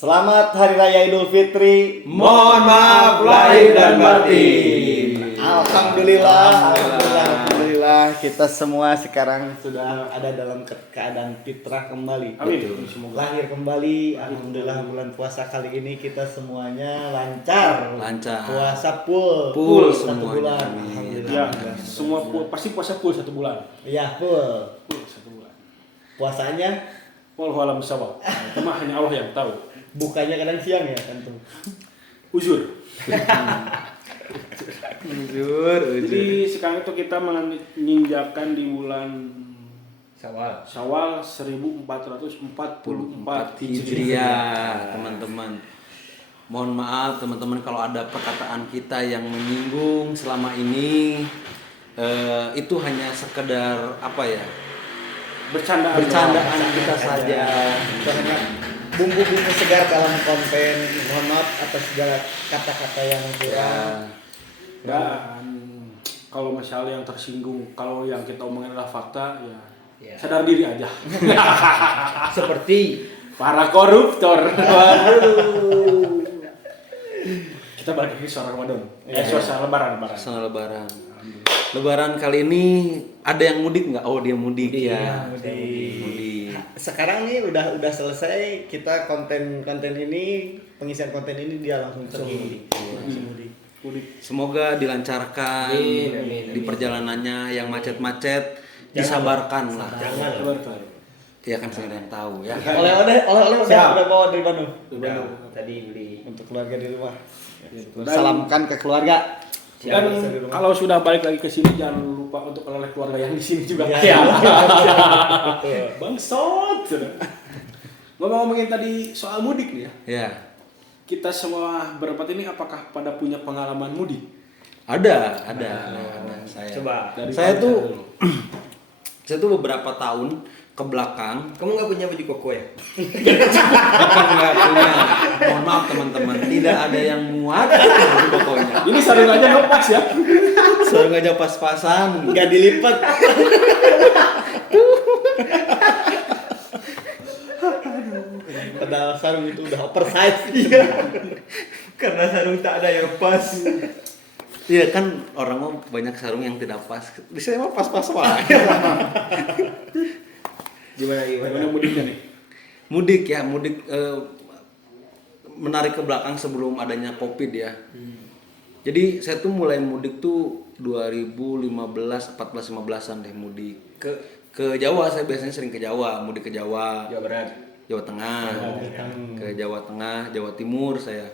Selamat Hari Raya Idul Fitri. Mohon maaf lahir dan batin. Alhamdulillah kita semua sekarang sudah ada dalam keadaan fitrah kembali. Amin. Semoga lahir kembali. Alhamdulillah bulan puasa kali ini kita semuanya lancar. Puasa full 1 semuanya. bulan. Amin. Alhamdulillah. Ya, semua pasti puasa full 1 bulan. Iya, full. Full 1 bulan. Puasanya Wallahu a'lam bishawab. Cuma hanya Allah yang tahu. bukanya kadang siang ya kan tuh. Uzur. Uzur. Jadi sekarang itu kita menginjakan di bulan Syawal 1444 Hijriah, teman-teman. Mohon maaf teman-teman kalau ada perkataan kita yang menyinggung selama ini, itu hanya sekedar apa ya? Bercandaan kita saja. Itu hanya bumbu-bumbu segar dalam konten. Mohon maaf atas segala kata-kata yang kurang. Dan kalau masalah yang tersinggung, kalau yang kita omongin adalah fakta, ya sadar diri aja. Seperti Para koruptor. Waduh. Kita balik ke suara Ramadan. Suara Lebaran. Suasana Lebaran. Lebaran kali ini ada yang mudik nggak? Oh dia mudik ya. Mudik. Sekarang nih udah selesai kita konten ini, pengisian konten ini dia langsung pergi. Mudik. Semoga dilancarkan Amin. di perjalanannya, yang macet-macet disabarkan lah. Jangan. Ya kan saya yang tahu ya. Oleh-oleh udah bawa dari Bandung. Tadi beli. Untuk keluarga di rumah. Salamkan ke keluarga. Dan kalau sudah balik lagi ke sini jangan lupa untuk oleh keluarga yang di sini juga. Ya. Bangsot. Ngomongin tadi soal mudik nih ya. Ya. Kita semua berempat ini apakah pada punya pengalaman mudik? Ada. Saya. Coba. Dari Saya Pak tuh Rizal dulu. saya tuh beberapa tahun ke belakang Kamu nggak punya baju koko ya? bukan nggak punya. Mohon maaf teman-teman, tidak ada yang muat pokoknya. Ini sarung aja ngepas ya. Sarung aja pas-pasan. Nggak dilipat. Padahal sarung itu udah oversize. Karena sarung tak ada yang pas. Iya kan orang mau banyak sarung yang tidak pas. Di saya mah pas-pas wae. Gimana mudiknya nih? Mudik menarik ke belakang sebelum adanya Covid ya. Jadi saya tuh mulai mudik tuh 2015, 14-15an deh mudik. Ke Jawa, saya biasanya sering ke Jawa, mudik ke Jawa. Jawa Barat. Jawa Tengah. Ke Jawa Tengah, Jawa Timur saya.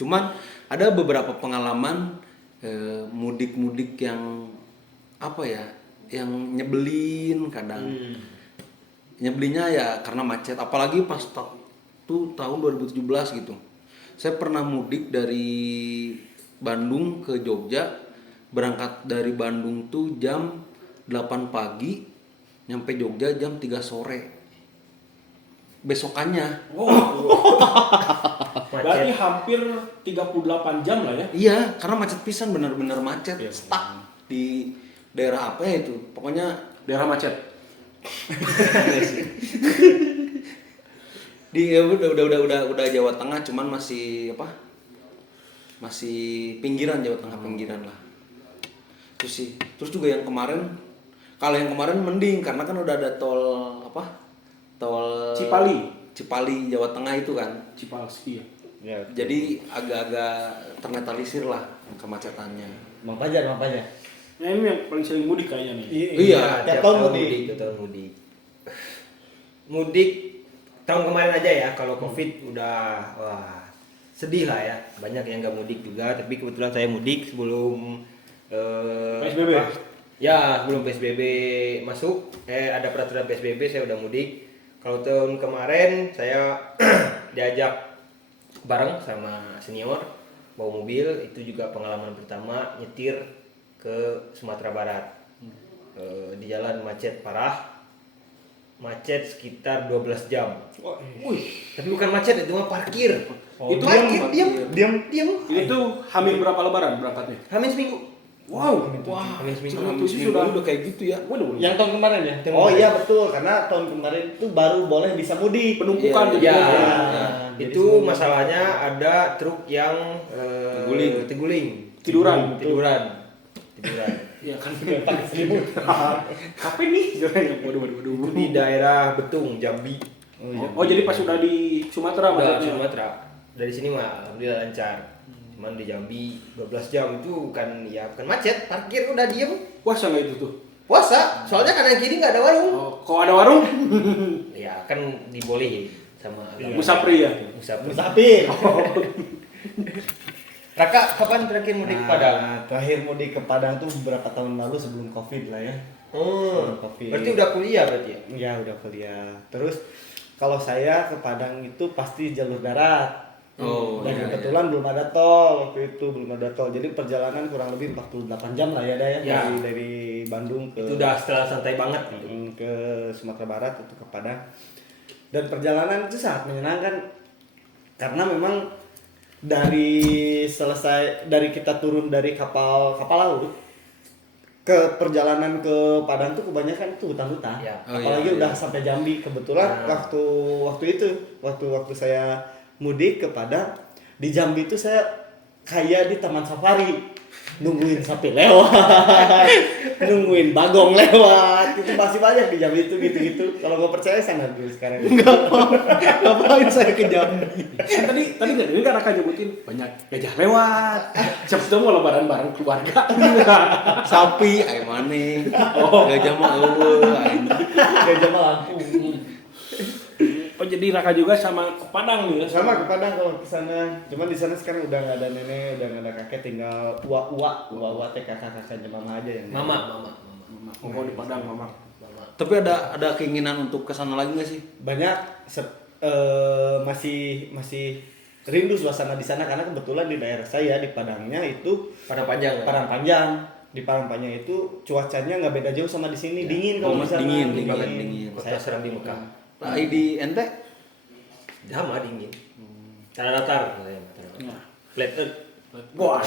Cuman ada beberapa pengalaman mudik-mudik yang apa ya? Yang nyebelin kadang. Nyebelinnya ya karena macet, apalagi pas tuh tahun 2017 gitu. Saya pernah mudik dari Bandung ke Jogja, berangkat dari Bandung tuh jam 8 pagi, nyampe Jogja jam 3 sore. Besokannya. Berarti hampir 38 jam lah ya. Iya, karena macet pisan, bener-bener macet, stuck di daerah apa ya itu, pokoknya Daerah macet. udah Jawa Tengah, cuman masih apa? Masih pinggiran Jawa Tengah, pinggiran lah. Terus juga yang kemarin, kalau yang kemarin mending karena kan udah ada tol apa? Tol Cipali Jawa Tengah itu kan. Cipalski ya. Jadi agak-agak ternetralisir lah kemacetannya. Mang Pajar. Nah ini yang paling sering mudik kayaknya nih. Iya, tiap tahun mudik. Mudik tahun kemarin aja ya, kalau Covid udah sedih lah ya. Banyak yang nggak mudik juga, tapi kebetulan saya mudik sebelum PSBB. Ya, sebelum PSBB masuk, ada peraturan PSBB saya udah mudik. Kalau tahun kemarin saya diajak bareng sama senior bawa mobil, itu juga pengalaman pertama nyetir ke Sumatera Barat. Di jalan macet parah. Macet sekitar 12 jam. Tapi bukan macet, itu mah parkir. Itu parkir, diam. Itu hamil berapa lebaran berangkatnya? Hamil seminggu. Wow, Hamin seminggu sudah kayak gitu ya. Waduh, Yang tahun kemarin ya? Oh iya betul, karena tahun kemarin itu baru boleh bisa mudik. penumpukan Iya, gitu. Ya, Jadi itu semua- masalahnya ada truk yang tengguling. Tiduran. Ya kan Apa nih? Waduh. itu di daerah Betung, Jambi. Oh, jadi pas sudah di Sumatera Udah maksudnya. Sumatera. Dari sini mah alhamdulillah lancar. Cuman di Jambi 12 jam itu bukan macet, parkir udah diem. Puasa nggak itu tuh? Puasa, soalnya kanan kiri nggak ada warung. Oh, kok ada warung? Ya kan dibolehin sama agama. Musafri ya? Musafir. Raka, kapan terakhir mudik ke Padang? Terakhir mudik ke Padang tuh beberapa tahun lalu sebelum Covid lah ya. Covid. Berarti udah kuliah berarti ya? Ya udah kuliah. Terus kalau saya ke Padang itu pasti jalur darat. Oh, Dan iya, kebetulan belum ada tol waktu itu, belum ada tol. Jadi perjalanan kurang lebih 48 jam lah ya, Dah, ya. Ya. Dari Bandung ke Itu udah setelah santai banget gitu. ke Sumatera Barat itu ke Padang. Dan perjalanan itu sangat menyenangkan karena memang dari kita turun dari kapal laut ke perjalanan ke Padang tuh kebanyakan itu hutan-hutan. Ya. Apalagi udah sampai Jambi. Kebetulan waktu saya mudik ke Padang di Jambi itu saya kayak di taman safari nungguin sapi lewat, nungguin bagong lewat, itu masih banyak di Jambi itu gitu-gitu. Kalau nggak percaya sana dulu sekarang. Ngapain saya ke Jambi? Tadi nggak dengar kan Raka nyebutin banyak gajah lewat. Siapa tahu mau lebaran bareng keluarga. Sapi, ay maneh. Gajah mah eueuh, Gajah Lampung. Oh, jadi Raka juga sama ke Padang nih ya? Sama ke Padang kalau ke sana. Cuman di sana sekarang udah nggak ada nenek, udah nggak ada kakek, tinggal uwa teh kakak-kakak mama aja yang. Mama. Oh, di Padang, Mama. Tapi ada keinginan untuk ke sana lagi nggak sih? Banyak masih rindu suasana di sana karena kebetulan di daerah saya di Padangnya itu Padang panjang. Padang Panjang. Di Padang Panjang itu cuacanya nggak beda jauh sama di sini, dingin Oh, kalau di Mas, sana. dingin. Kota seram di Mekah. Nah, di ente? Sama dingin. Tanah datar. Flat earth. Wah,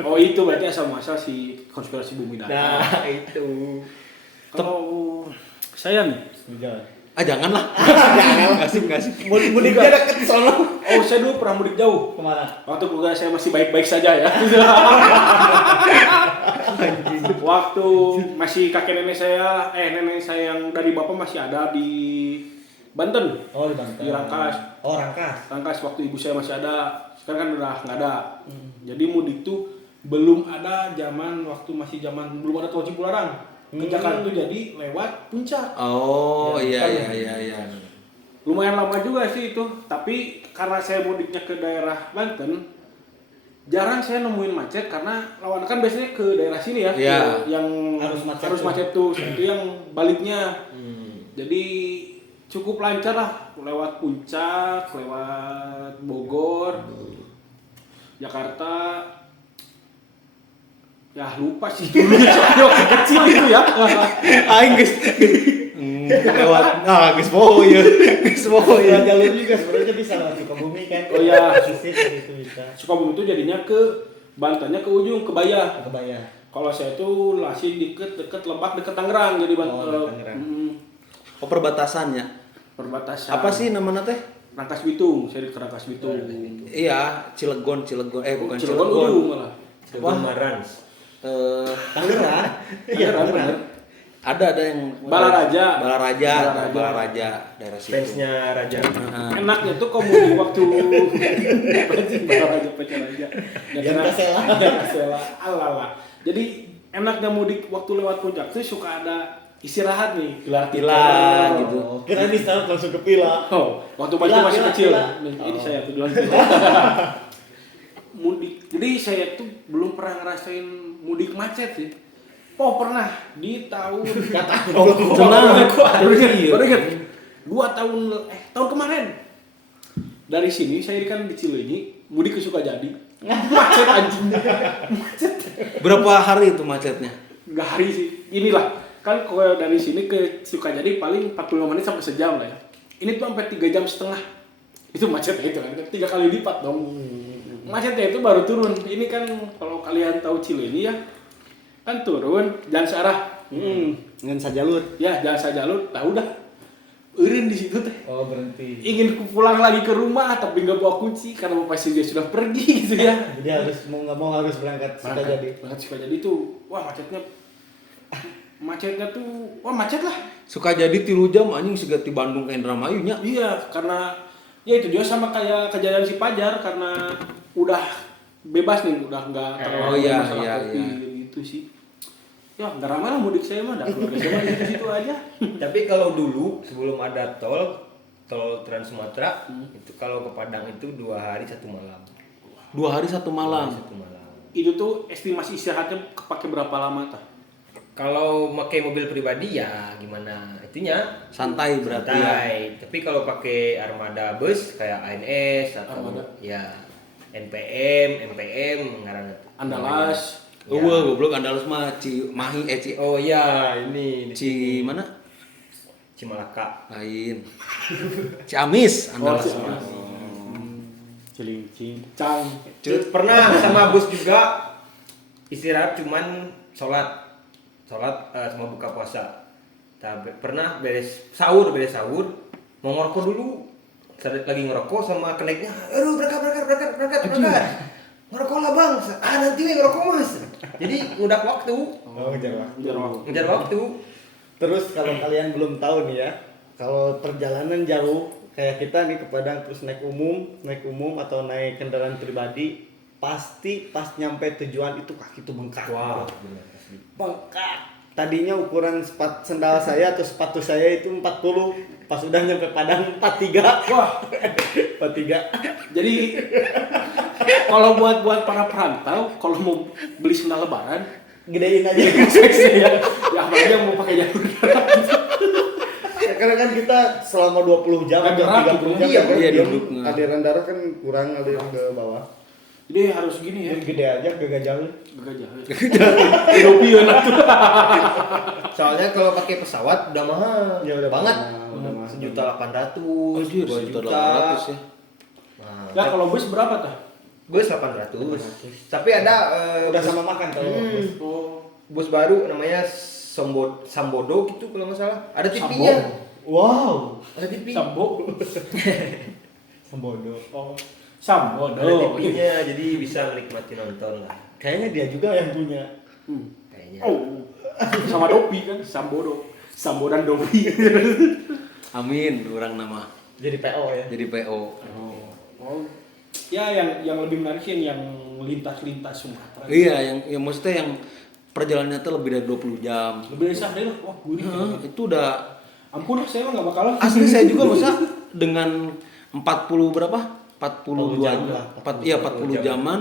oh itu berarti asal muasal si konspirasi bumi datar. Nah, itu. Kalau saya nih, Janganlah. Nggak sih. Mudiknya deket di sono. oh saya dulu pernah mudik jauh. Kemana? Waktu keluarga saya masih baik-baik saja ya. Waktu masih kakek nenek saya yang dari bapak masih ada di Banten. Oh, di Banten. Di Rangkas. Oh, Rangkas. Rangkas waktu ibu saya masih ada. Sekarang kan udah nggak ada. Jadi mudik tuh belum ada belum ada tol Cipularang. Ke Jakarta tuh jadi lewat Puncak. Oh, iya. Lumayan lama juga sih itu, tapi karena saya mudiknya ke daerah Banten, jarang saya nemuin macet karena lawan kan biasanya ke daerah sini ya, Iya. yang Harus macet tuh, itu yang baliknya. Jadi cukup lancar lah, lewat Puncak, lewat Bogor, Jakarta. Ya lupa sih dulu soalnya waktu kecil itu ya. Aing geus lewat geus poho ya. Ya, jalur juga sebenarnya bisa lewat Sukabumi kan. Oh iya. Sisir gitu bisa. Sukabumi itu jadinya ke Bantennya ke ujung ke Bayah. Kebayang. Kalau saya tuh masih deket Lebak, deket Tangerang jadi Oh, deket Tangerang. Oh, perbatasannya. Perbatasan. Apa sih namanya teh? Rangkas Bitung, saya di Rangkas Bitung. Iya, Cilegon. Bukan Cilegon ujung malah. Cilegon Marans. Tangerang. Iya, Bener. Ada yang Balaraja. Balaraja daerah situ. Fansnya Raja. Enaknya tuh komunik waktu Balaraja Pecaraja. Yang Kasela. Kasela. Alala. Jadi enaknya mudik waktu lewat Puncak tuh suka ada istirahat nih, gelar Pila gitu. Oh, kira di sana langsung ke Pila. Oh, waktu baju Pila, masih pila, kecil. pila. Ini saya tuh duluan. Mudik. Jadi saya tuh belum pernah ngerasain mudik macet sih. Oh pernah di tahun baru ingat 2 tahun kemarin dari sini saya kan di Cileunyi mudik ke Sukajadi macet anjing macet Berapa hari itu macetnya? nggak hari sih inilah kan kalau dari sini ke Sukajadi paling 45 menit sampai sejam lah ya ini tuh sampai 3,5 jam itu macetnya itu kan 3 kali lipat dong Macetnya itu baru turun. Ini kan kalau kalian tahu Cileunyi ya, kan turun jalan searah. Dengan sajalur. Ya, jalan sejalur. Nah udah, eureun di situ teh. Oh, berhenti. Ingin pulang lagi ke rumah tapi nggak bawa kunci karena bapak dia sudah pergi gitu ya. Jadi harus mau nggak mau harus berangkat Sukajadi. Berangkat Sukajadi itu, wah macetnya tuh, wah macet lah. Sukajadi 3 jam anjing siga ti Bandung ke Indramayu nya. Iya, karena ya itu juga sama kayak kejadian si Pajar karena udah bebas nih, udah nggak terlalu Oh, iya, masalah iya, kopi iya. gitu sih. Ya nggak ramai lah mudik saya mah, dah keluarga saya mah di situ aja. Tapi kalau dulu sebelum ada tol Trans Sumatera itu kalau ke Padang itu 2 hari 1 malam. 2 hari 1 malam. 1 malam. Itu tuh estimasi istirahatnya kepake berapa lama tah? Kalau pakai mobil pribadi ya gimana itunya Santai berarti ya. santai. Tapi kalau pakai armada bus kayak ANS atau Armada. ya MPM ngaranna tuh. Andalas. Ya. Goblok Andalas mah Cimahi Ci Oh iya, ini di Ci mana? Cimalaka. Lain. Ciamis Andalas Ciamis. mah. Cilincing. Cang. Pernah sama bus juga istirahat cuman sholat sama buka puasa. Tapi pernah beres sahur mau ngerokok dulu. Saat lagi ngerokok sama keneknya, aduh berangkat. Ngerokok lah bang, nanti ngerokok mas. Jadi ngudak waktu, Oh, ngejar waktu. Terus kalau kalian belum tahu nih ya, kalau perjalanan jauh kayak kita nih ke Padang terus naik umum atau naik kendaraan pribadi, pasti pas nyampe tujuan itu kaki tuh bengkak. Wah, benar asli. Bengkak. Tadinya ukuran sendal saya atau sepatu saya itu 40, pas udah nyampe Padang 43. Wah, 43. jadi kalau buat para perantau, kalau mau beli sendal lebaran, Gedein aja. ya apalagi yang mau pakai jalur darat. Ya, karena kan kita selama 20 jam Nggak atau gerak 30 gitu. jam Iya, kan iya, diam, duduk. aliran darah kan kurang ngalir ke bawah. Jadi harus gini ya. Jadi gede aja gegajah. Gajah. European itu. Soalnya kalau pakai pesawat udah mahal, Ya, udah banget. mahal, udah mahal. 1.800.000, Anjir, 2 juta. 1.800.000 ya. Nah, Ya kalau bus berapa tah? bus 800. Tapi ada Udah bus, sama makan kalau bus. Oh, bus baru namanya Sambodo gitu kalau nggak salah. Ada TV-nya. Wow. Ada TV. Sambo. Sembodo. Oh, Sambo. Ada TV-nya, jadi bisa menikmati nonton lah. Kayaknya dia juga yang punya. Kayaknya. Oh, sama Dopi kan, Sambo dan Dopi. Amin, orang nama. Jadi PO ya. Jadi PO. Oh, ya yang lebih menarik sih yang lintas Sumatera. Iya, yang maksudnya yang perjalanannya tuh lebih dari 20 jam. Lebih dari sehari lah, wah gurih. Itu udah Ampun lah, saya mah nggak bakalan. asli saya juga masa dengan 40 berapa? 42 jam jam. lah, 40 jaman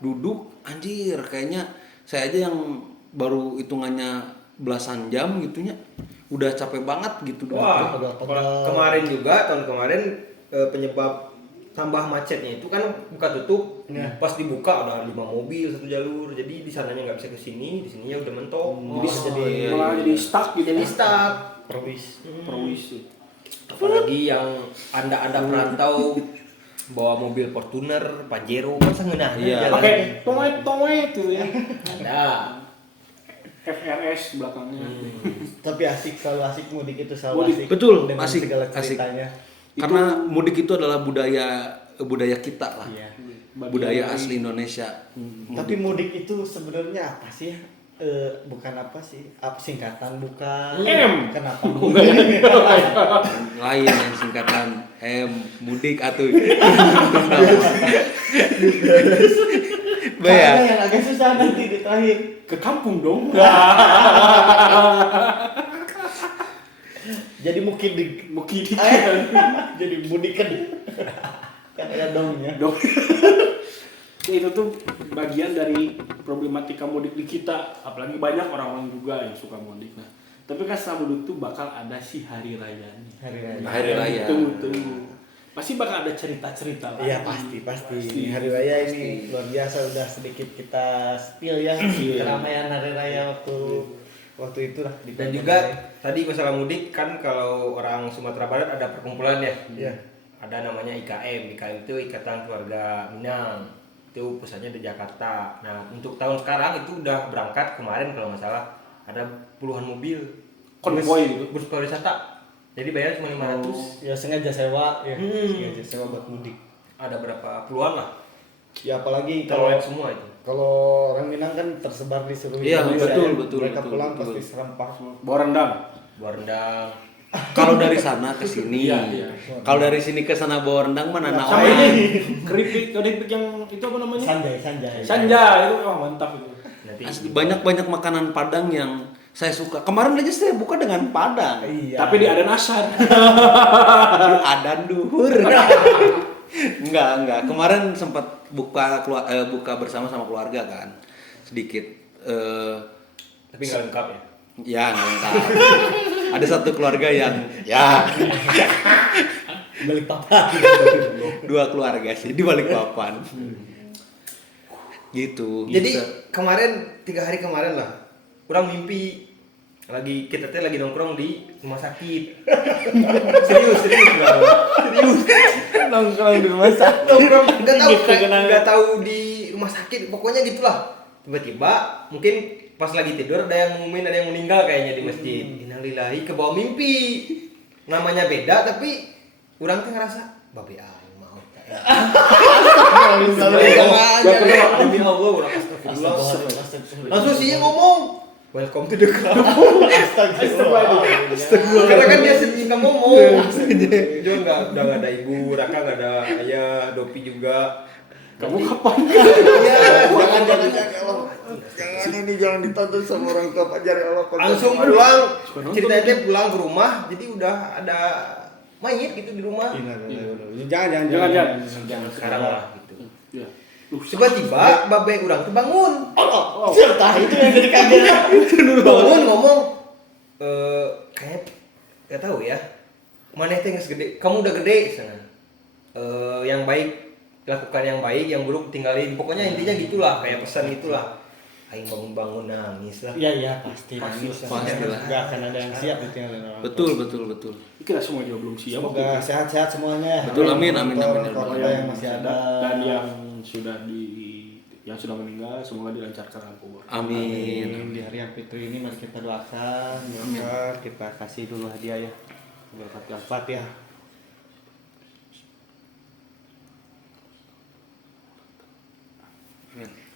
duduk anjir kayaknya saya aja yang baru hitungannya belasan jam gitunya udah capek banget gitu duduk. Wah, Pegel-pegel. kemarin juga tahun kemarin penyebab tambah macetnya itu kan buka tutup. Ya. Pas dibuka udah 5 mobil satu jalur. Jadi di sananya nggak bisa ke sini, di sininya udah mentok. Jadi Malah jadi stuck gitu. jadi stuck. Perwis. Perwis. Apalagi yang anda perantau bawa mobil Fortuner, Pajero, masa ngeunah Iya. jalan? Pakai toet gitu ya. Ada. FRS belakangnya. Tapi asik, selalu asik mudik itu selalu Mudik. asik. Betul, dengan asik, segala asik. ceritanya. Karena mudik itu adalah budaya kita lah. Iya. Budaya asli Indonesia. Tapi mudik itu sebenarnya apa sih? Bukan apa sih? Apa singkatan bukan? M. Kenapa? Lain yang singkatan mudik atuh. Karena Baya. yang agak susah nanti di terakhir. Ke kampung dong. Jadi mungkin di Mungkin jadi mudik kan. Kan ada dongnya. dong. Itu tuh bagian dari problematika mudik di kita. Apalagi banyak orang-orang juga yang suka mudik. Nah, tapi kan setelah mudik tuh bakal ada si hari rayanya. Hari raya. Hari raya. Tunggu. Pasti bakal ada cerita-cerita lagi. Iya pasti. Hari raya ini luar biasa, udah sedikit kita spill ya keramaian hari raya waktu itu lah di Dan Bandung. juga tadi masalah mudik kan kalau orang Sumatera Barat ada perkumpulan ya. Iya. Ada namanya IKM. IKM itu Ikatan Keluarga Minang. Itu pusatnya di Jakarta. Nah untuk tahun sekarang itu udah berangkat kemarin kalau nggak salah ada puluhan mobil Konvoy gitu. bus pariwisata. Jadi bayar cuma 500. Ya sengaja sewa ya. Hmm. Sengaja sewa buat mudik. Ada berapa puluhan lah. Ya apalagi kalau Terowek semua itu. kalau orang Minang kan tersebar di seluruh Iya, Indonesia. betul, ya. betul, Mereka betul, pulang betul. pasti serempak. Bawa rendang. Buah rendang. Kalau dari sana ke sini. Iya, iya. Kalau dari sini ke sana bawa rendang mana Sama naon. ini keripik yang itu apa namanya? Sanjay. Sanja itu mantap itu. Nanti Asli, banyak makanan Padang yang saya suka. Kemarin aja saya buka dengan Padang. Iya. Tapi di ada asar. Adan duhur. Enggak. Kemarin sempat buka bersama keluarga kan. Sedikit tapi nggak lengkap ya. ya nggak lengkap. Ada satu keluarga yang ya balik papa. dua keluarga sih di Balikpapan. Gitu. Jadi Bisa. kemarin 3 hari kemarin lah, kurang mimpi kita lagi nongkrong di rumah sakit. serius nggak? Serius. Nongkrong di rumah sakit. Nongkrong Gitu, nggak tahu di rumah sakit. Pokoknya gitulah. Tiba-tiba mungkin pas lagi tidur ada yang ngumumin ada yang meninggal kayaknya di masjid. Innalillahi ke bawah mimpi. Namanya beda tapi orang tuh ngerasa babe aing maut. Demi Allah orang astagfirullah. Langsung sih ngomong, welcome to the club. Astagfirullah. Karena kan dia suka ngomong. Jo udah nggak ada ibu, Raka nggak ada ayah, Dopi juga. Kamu kapan? Iya, Jangan ya Allah. Jangan ini jangan ditonton sama orang tua Pak Jari Allah. langsung pulang. Ceritanya pulang ke rumah, jadi udah ada mayit gitu di rumah. Jangan. Sekarang lah gitu. Ya. Tiba-tiba babe urang tuh bangun. Oh, serta itu yang jadi kaget. Bangun ngomong kayak gak tahu ya. Mana teh geus gede. Kamu udah gede sana. Yang baik lakukan yang baik, yang buruk tinggalin. Pokoknya intinya gitulah, kayak pesan gitulah. Aing bangun-bangun nangis lah. Iya pasti. Pastilah. Enggak akan ada yang siap ditinggalin orang. Betul. Kita semua juga belum siap. Semoga sehat-sehat semuanya. Betul, amin. Keluarga yang masih ada. Dan yang sudah meninggal semoga dilancarkan kubur. Amin. Di hari yang fitri ini mari kita doakan. Semoga kita kasih dulu hadiah ya. Al-Fatihah. Amin.